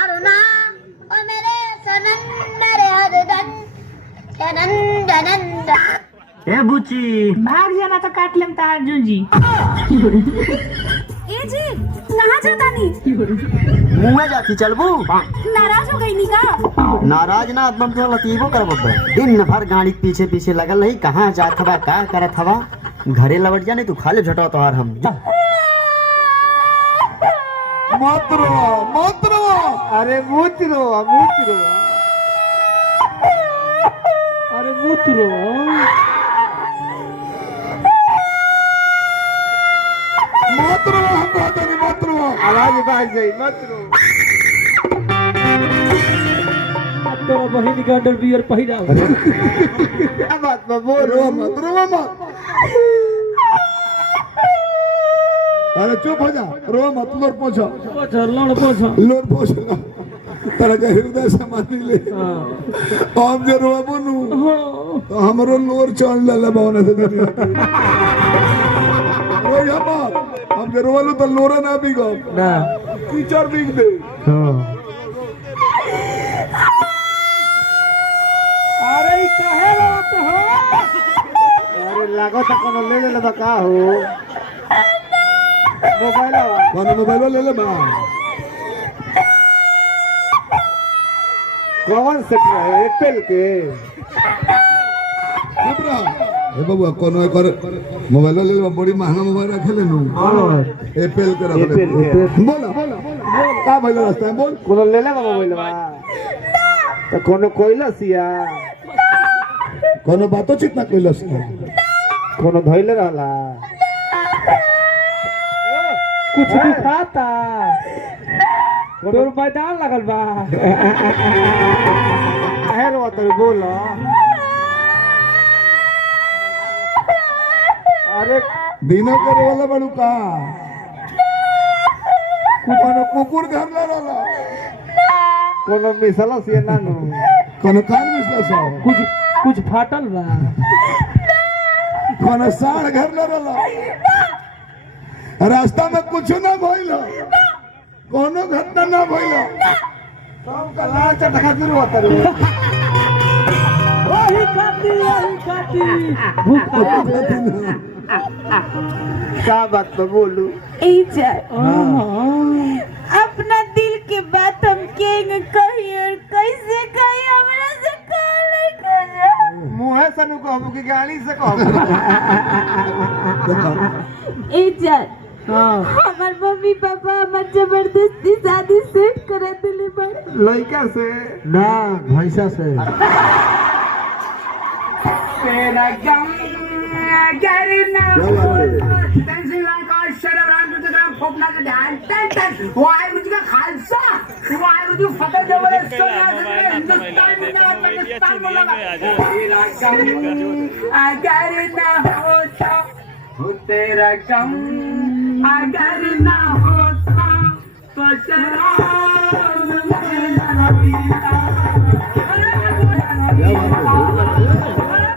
अरुणा ओ मेरे सनन मेरे हरदन सनन दनन। ए बुची भाग जाना तो काट लेम तार जूजी। ए जी कहाँ जाता नी? मुँह में जाती चलबू। नाराज हो गई नी का? नाराज ना आदम तो लतीबो कर बब्बे। दिन भर गाड़ी के पीछे पीछे लगल रही, कहाँ जात हवा का करत हवा। घरे लौट जाने तू खाले झटाओ तोहार हम। मत रो। अरे मूत रो। अरे मूत रो। हम कहते नहीं मत रो। आवाज बाज गई, मत रो। तोरा बहिनी का अंडर बियर पहिरा। क्या बात में बोल? रो मत। अरे चुप हो जा, रो मत। लोर पोछो लोर पोछो तेरा के हृदय से मान ले। हम जे रो बनू तो हमरो लोर चल ले बौने से रो या बात। हम जे रोलू तो लोरा ना बिगो ना टीचर बिग दे। अरे काहे रोत हो? अरे लागो तो कोनो ले ले का हो? मोबाइल ले ले बा। कौन से है? एप्पल के। ए बाबू कोनो कर मोबाइल ले ले, बड़ी महंगा मोबाइल रखे ले नु। एप्पल के रख ले। बोला का भइल रास्ता में बोल। कोनो ले ले मोबाइल बा तो कोनो कोइला सिया कोनो बातो चित ना कइलस। कोनो धइले रहला कुछ भी खाता। तोर मैदान लगल बा। काहे रो तू बोल। अरे दिनों के रोला बड़ू का कोनो कुकुर घर ले रहला। कोनो मिसला से नानू कोनो कान मिसला सो कुछ फाटल बा। कोनो साढ़ घर ले रहला। रास्ता में कुछ ना भइल, कोनो घटना ना भइल। सब का लाच ढका दिल होता रे। वही खाती क्या बात तो बोलू। अपना दिल के बात हम कहेंगे कही और कैसे कही हमरा से कहले मुँह से नु कहबू की गाड़ी से कहबू? इज्जत हमार मम्मी पापा हमार जबरदस्ती शादी सेट करा दिले बड़। लड़का से ना भैंसा से। तेरा गम करना टेंशन लगा शराब तो तेरा फोपना का ध्यान टेंशन वाई मुझे का खालसा वाई मुझे फतेह जबल सोना हिंदुस्तान में पाकिस्तान में लगा। तेरा गम अगर ना होता हो, तेरा गम अगर ना होता तो शराब में ना पीता।